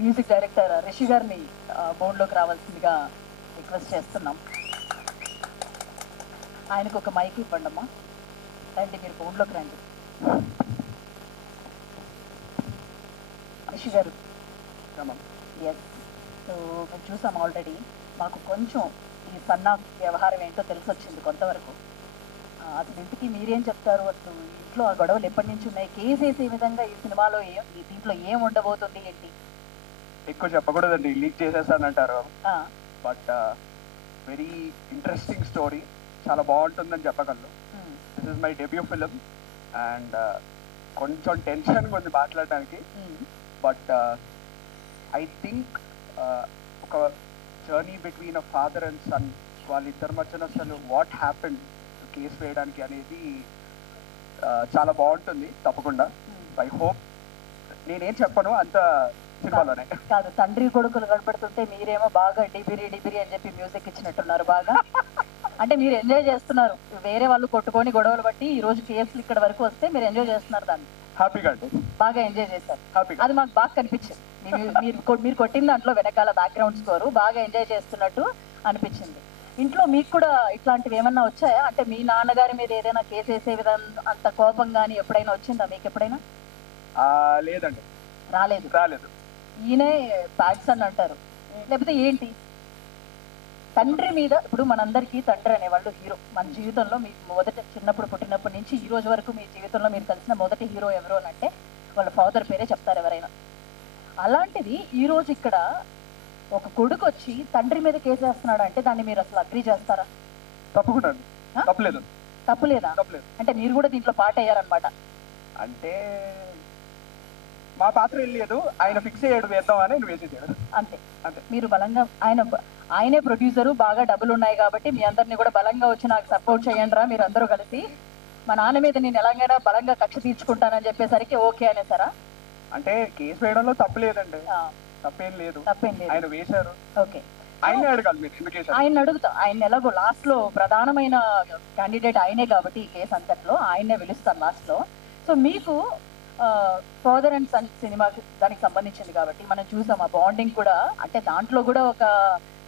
Music director Rishi గారిని బోన్లోకి రావాల్సిందిగా request చేస్తున్నాం. ఆయనకు ఒక మైక్ ఇవ్వండి అమ్మా. రండి మీరు బోన్లోకి రండి. రిషి గారు ఎస్ సో మేము చూసాం ఆల్రెడీ మాకు కొంచెం ఈ సన్న వ్యవహారం ఏంటో తెలిసి వచ్చింది కొంతవరకు. అసలు ఇంటికి మీరేం చెప్తారు? అసలు ఇంట్లో ఆ గొడవలు ఎప్పటి నుంచి ఉన్నాయి? కేసు వేసే విధంగా ఈ సినిమాలో ఏం ఈ దీంట్లో ఏం ఉండబోతుంది ఏంటి? ఎక్కువ చెప్పకూడదండి leak చేసేస్తానంటారు. But very interesting story. చాలా బాగుంటుందని చెప్పగలను. This is my debut film and కొంచెం టెన్షన్ ఉంది మాట్లాడడానికి. బట్ ఐ థింక్ ఒక journey between a father and son వాళ్ళిద్దరి మధ్యన అసలు వాట్ హ్యాపెన్ కేసు వేయడానికి అనేది చాలా బాగుంటుంది తప్పకుండా. ఐ హోప్ నేనేం చెప్పను అంత సినిమాలోనే కాదు తండ్రి కొడుకులు కనపడుతుంటే మీరేమో బాగా డిబిరి డిబిరి అని చెప్పి మ్యూజిక్ ఇచ్చినట్టున్నారు బాగా. అంటే మీరు ఎంజాయ్ చేస్తున్నారు. వేరే వాళ్ళు కొట్టుకొని గొడవలు బట్టి ఈ రోజు కేసులు ఇక్కడ వరకు వస్తే మీరు ఎంజాయ్ చేస్తున్నారు దాన్ని. హ్యాపీగా బాగా ఎంజాయ్ చేశారు. అది మాకు బాగా కనిపించింది. మీరు మీరు కొట్టిన దాంట్లో వెనకాల బ్యాక్గ్రౌండ్ స్కోరు బాగా ఎంజాయ్ చేస్తున్నట్టు అనిపించింది. ఇంట్లో మీకు కూడా ఇట్లాంటివి ఏమన్నా వచ్చాయా? అంటే మీ నాన్నగారి మీద ఏదైనా కేసు వేసే విధానం అంత కోపం కానీ ఎప్పుడైనా వచ్చిందా? మీకు ఎప్పుడైనా? లేదండి. రాలేదు. రాలేదు. ఈయనే బ్యాడ్స్ అని అంటారు. లేకపోతే ఏంటి? తండ్రి మీద ఇప్పుడు మనందరికీ తండ్రి అనేవాళ్ళు హీరో. మన జీవితంలో మీ మొదట చిన్నప్పుడు పుట్టినప్పటి నుంచి ఈ రోజు వరకు మీ జీవితంలో మీరు కలిసిన మొదటి హీరో ఎవరు అని అంటే వాళ్ళ ఫాదర్ పేరే చెప్తారు ఎవరైనా. అలాంటిది ఈ రోజు ఇక్కడ ఒక కొడుకు వచ్చి తండ్రి మీద కేసేస్తున్నాడు అంటే దాన్ని మీరు అసలు అగ్రి చేస్తారా? తప్పకుండా తప్పులేదా. తప్పలేదు? అంటే మీరు కూడా దీంట్లో పాట అయ్యారనమాట అంటే మా పాత్ర లేదు. ఆయన ఫిక్స్ అయ్యాడు వేద్దాం అని ఆయన వేసేసాడు అంతే అంతే. మీరు బలంగా ఆయన ఆయనే ప్రొడ్యూసరు బాగా డబ్బులు ఉన్నాయి కాబట్టి మీ అందరినీ కూడా బలంగా వచ్చి నాకు సపోర్ట్ చేయండి రా మీరు అందరూ కలిసి. మా నాన్న మీద నేను ఎలాగైనా బలంగా కక్ష తీర్చుకుంటానని చెప్పేసరికి ఓకే అనేసారా? అంటే కేసు వేయడంలో తప్పు లేదండి. తప్పేం లేదు. తప్పేం లేదు. ఆయన వేశారు. ఓకే. ఆయనే అడగాలి మీరు ఎందుకు వేశారు? ఆయన అడుగుతా ఆయన ఎలాగో లాస్ట్లో ప్రధానమైన క్యాండిడేట్ ఆయనే కాబట్టి ఈ కేసు అంతట్లో ఆయన్నే పిలుస్తాను లాస్ట్లో. సో మీకు ఫాదర్ అండ్ సన్ సినిమా దానికి సంబంధించింది కాబట్టి మనం చూసాం. ఆ బాండింగ్ కూడా అంటే దాంట్లో కూడా ఒక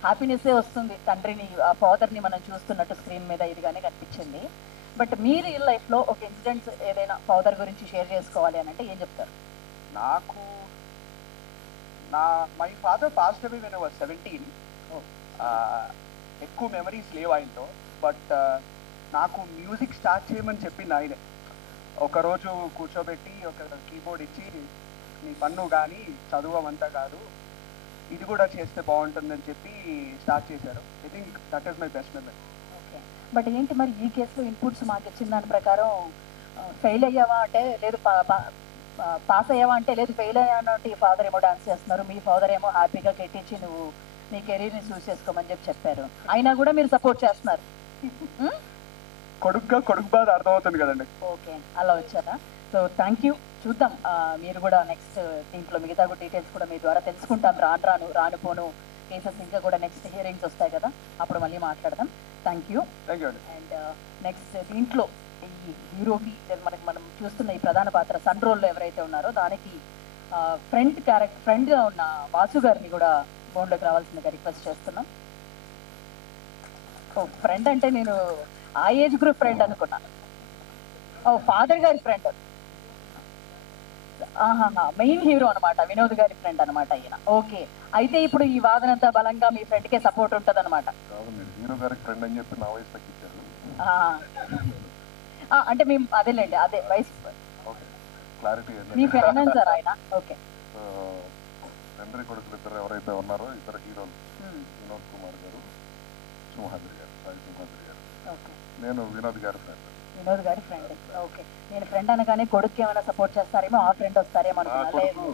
హ్యాపీనెస్ వస్తుంది. తండ్రిని ఆ ఫాదర్ని మనం చూస్తున్నట్టు స్క్రీన్ మీద ఇదిగానే కనిపించింది. బట్ మీ రియల్ లైఫ్లో ఒక ఇన్సిడెంట్స్ ఏదైనా ఫాదర్ గురించి షేర్ చేసుకోవాలి అని అంటే ఏం చెప్తారు? నాకు నా my father passed away when was seventeen ఎక్కువ మెమరీస్ లేవు ఆయనతో. బట్ నాకు మ్యూజిక్ స్టార్ట్ చేయమని చెప్పింది ఆయనే. ఒకరోజు కూర్చోబెట్టి ఒక కీబోర్డ్ ఇచ్చి నీ పన్ను కానీ చదువు అవంతా కాదు. ఇది కూడా చేస్తే బాగుంటుందని చెప్పి స్టార్ట్ చేశారు. I think that is my best memory okay. But ఏంటి మరి ఈ కేసులో ఇన్పుట్స్ మాకు ఇచ్చిన దాని ప్రకారం ఫెయిల్ అయ్యావా అంటే లేదు పాస్ అయ్యావా అంటే లేదు ఫెయిల్ అయ్యాను అంటే ఈ ఫాదర్ ఏమో డాన్స్ చేస్తున్నారు. మీ ఫాదర్ ఏమో హ్యాపీగా కెట్టించి నువ్వు నీ కెరీర్ని చూస్ చేసుకోమని చెప్పి చెప్పారు. అయినా కూడా మీరు సపోర్ట్ చేస్తున్నారు? కొడుకుగా కొడుకు బాధ అర్థమవుతుంది కదండి. ఓకే అలా వచ్చారా? సో థ్యాంక్ యూ చూద్దాం. మీరు కూడా నెక్స్ట్ దీంట్లో మిగతా కూడా డీటెయిల్స్ కూడా మీ ద్వారా తెలుసుకుంటాం. రాను రాను రాను పోను కేసెస్ ఇంకా కూడా నెక్స్ట్ హియరింగ్స్ వస్తాయి కదా? అప్పుడు మళ్ళీ మాట్లాడదాం. థ్యాంక్ యూ అండి. నెక్స్ట్ దీంట్లో ఈ హీరోకి మనకి మనం చూస్తున్న ఈ ప్రధాన పాత్ర సన్ రోల్లో ఎవరైతే ఉన్నారో దానికి ఫ్రెండ్ క్యారెక్టర్ ఫ్రెండ్గా ఉన్న వాసు గారిని కూడా బోన్లోకి రావాల్సిందిగా రిక్వెస్ట్ చేస్తున్నాం. ఫ్రెండ్ అంటే నేను ఆ ఏజ్ గ్రూప్ ఫ్రెండ్ అనుకున్నాను ఓ ఫాదర్ గారి ఫ్రెండ్. ఆహాహా మెయిన్ హీరో అన్నమాట వినోద్ గారి ఫ్రెండ్ అన్నమాట ఈయన. ఓకే అయితే ఇప్పుడు ఈ వాదనంతా బలంగా మీ ఫ్రెండ్కే సపోర్ట్ ఉంటుంది అనమాట ఫ్రెండ్ అంటే మేము అదేలేండి అదే వయసు. క్లారిటీ మీ ఫ్రెండ్ సార్ ఆయన? ఓకే. తండ్రి కొడుకులు ఇద్దరు ఎవరైతే ఉన్నారో ఇద్దరు హీరోలు. వినోద్ కుమార్ గారు సింహాద్రి గారు. గారు ఓకే. నేను వినోద్ గారి ఫ్రెండ్ వినోద్ గారి ఫ్రెండ్ ఓకే. నేను ఫ్రెండ్ అనగానే కొడుకు ఏమైనా సపోర్ట్ చేస్తారేమో ఆ ఫ్రెండ్ వస్తారేమో అనుకున్నా. లేదు.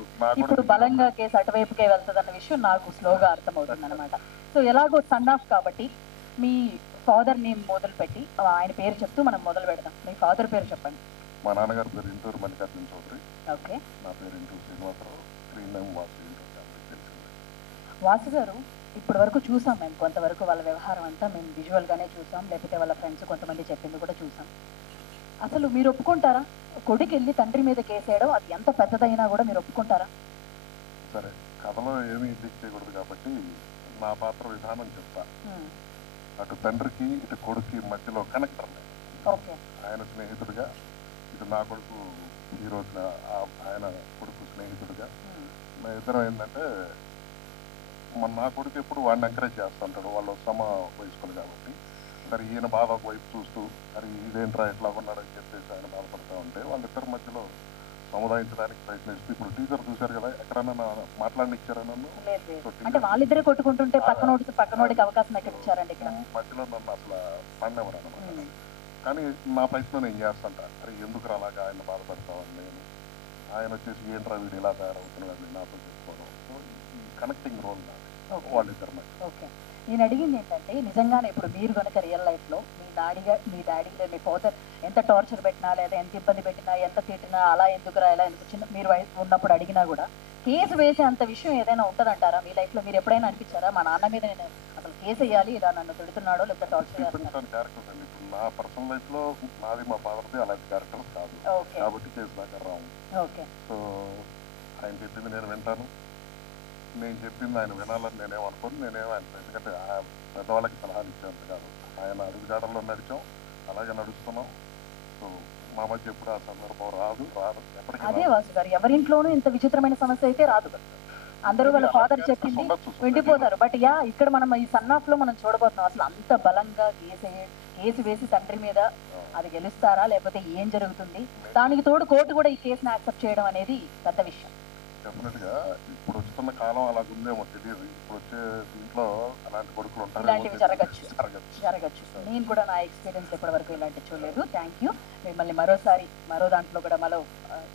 ఇప్పుడు బలంగా కేసు అటువైపుకే వెళ్తుందన్న విషయం నాకు స్లోగా అర్థమవుతుంది అనమాట సో ఎలాగో సన్ ఆఫ్ కాబట్టి మీ ఫాదర్ని మొదలు పెట్టి ఆయన పేరు చెప్తూ మనం మొదలు పెడదాం. మీ ఫాదర్ పేరు చెప్పండి. మా నాన్నగారి పేరు ఇంటూరు మల్లికార్జున చౌదరి. ఓకే. నా పేరు Inturu Srinivasarao. Screen name Vasu Inturu. అందరికీ తెలిసిందే వాసు గారు ఇప్పటి వరకు చూసాం మేము. కొంతవరకు వాళ్ళ వ్యవహారం అంతా మేము విజువల్ గానే చూసాం. లేకపోతే వాళ్ళ ఫ్రెండ్స్ కొంతమంది చెప్పింది కూడా చూసాం. అసలు మీరు ఒప్పుకుంటారా? కొడుకు వెళ్ళి తండ్రి మీద కేసేయడం అది ఎంత పెద్దదైనా కూడా మీరు ఒప్పుకుంటారా? సరే కథలో ఏమీ ఇండిక్ చేయకూడదు కాబట్టి నా పాత్ర విధానం చెప్తా. అటు తండ్రికి ఇటు కొడుక్కి మధ్యలో కనెక్టర్ ఓకే. ఆయన స్నేహితుడిగా ఇటు నా కొడుకు ఆ- ఆయన కొడుకు స్నేహితుడిగా. ఇద్దరం ఏంటంటే మన నా కొడుకు ఎప్పుడు వాడిని ఎంకరేజ్ చేస్తుంటాడు. వాళ్ళు సమ వయస్కులు కాబట్టి. సరే ఈయన బాధ ఒక వైపు చూస్తూ సరే ఇదేంట్రా ఎట్లా ఉన్నాడని చెప్పేసి ఆయన బాధపడుతూ ఉంటే వాళ్ళిద్దరి మధ్యలో సముదాయించడానికి ప్రయత్నిస్తూ ఇప్పుడు టీచర్ చూశారు కదా ఎక్కడన్నా మాట్లాడనిచ్చారా నన్ను? అంటే వాళ్ళిద్దరే కొట్టుకుంటుంటే పక్కనోడికి పక్కనోడికి అవకాశం ఎక్కడ ఇచ్చారండి ఇక్కడ? మధ్యలో నన్ను అసలు పండేవారు అనమాట కానీ నా ప్రయత్నం నేను చేస్తుంటా అరే ఎందుకు అలాగా ఆయన బాధపడతామని నేను? ఆయన వచ్చేసి ఏంట్రా వీడు ఇలా తయారవుతున్నాడు నాతో చెప్పుకోవడం? సో ఈ కనెక్టింగ్ రోల్ నాది మధ్య ఓకే. నేను అడిగింది ఏంటంటే నిజంగానే ఇప్పుడు మీరు కనుక రియల్ లైఫ్లో మీ డాడీగా మీ డాడీ మీ ఫాదర్ ఎంత టార్చర్ పెట్టినా లేదా ఎంత ఇబ్బంది పెట్టినా ఎంత తిట్టినా అలా ఎందుకురా ఇలా ఎందుకు చిన్న మీరు వయసు ఉన్నప్పుడు అడిగినా కూడా కేసు వేసే అంత విషయం ఏదైనా ఉంటుందంటారా? మీ లైఫ్లో మీరు ఎప్పుడైనా అనిపించారా? మా నాన్న మీద నేను అసలు కేసు వేయాలి ఇలా నన్ను తిడుతున్నాడో లేదా టార్చర్ చేస్తున్నాడో? ఇప్పుడు నా పర్సనల్ లైఫ్లో నాది మా ఫాదర్ది అలాంటి క్యారెక్టర్స్ కాదు. కాబట్టి కేసు దాకా రాము ఓకే. సో ఆయన చెప్పింది నేను వింటాను. నేను చెప్పింది ఆయన వినాలని నేనేం అనుకోను నేనేం ఆయన ఎందుకంటే పెద్దవాళ్ళకి సలహాలు ఇచ్చేంత కాదు. ఆయన అడుగుజాడల్లో నడిచాం అలాగే నడుస్తున్నాం. సో మా మధ్య ఎప్పుడు ఆ సందర్భం రాదు రాదు. అదే. వాసు గారు ఎవరింట్లోనూ ఇంత విచిత్రమైన సమస్య అయితే రాదు. అందరూ వాళ్ళ ఫాదర్ చెప్పింది. వెళ్ళిపోతారు బట్ యా ఇక్కడ మనం ఈ సన్నాఫ్లో మనం చూడబోతున్నాం. అసలు అంత బలంగా కేసు కేసు వేసి తండ్రి మీద అది గెలుస్తారా లేకపోతే ఏం జరుగుతుంది? దానికి తోడు కోర్టు కూడా ఈ కేసుని యాక్సెప్ట్ చేయడం అనేది పెద్ద విషయం. డెఫినెట్గా ఇప్పుడు వస్తున్న కాలం అలాగుందేమో తెలియదు. ఇప్పుడు వచ్చే దీంట్లో అలాంటి కొడుకులు ఉంటారు ఇలాంటివి జరగచ్చు. జరగచ్చు. జరగచ్చు. నేను కూడా నా ఎక్స్పీరియన్స్ ఇప్పటి వరకు ఇలాంటి చూడలేదు. థ్యాంక్ యూ మిమ్మల్ని మరోసారి మరో దాంట్లో కూడా మరో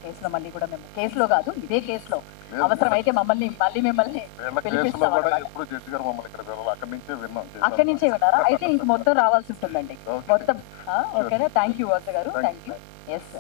కేసులో మళ్ళీ కూడా మేము కేసులో కాదు ఇదే కేసులో. అవసరమైతే మమ్మల్ని మళ్ళీ మిమ్మల్ని పిలిపిస్తాం అక్కడి నుంచే విన్నారా? అయితే ఇంక మొత్తం రావాల్సి ఉంటుందండి. మొత్తం ఓకేనా? థ్యాంక్ యూ వాసు గారు. Thank you yes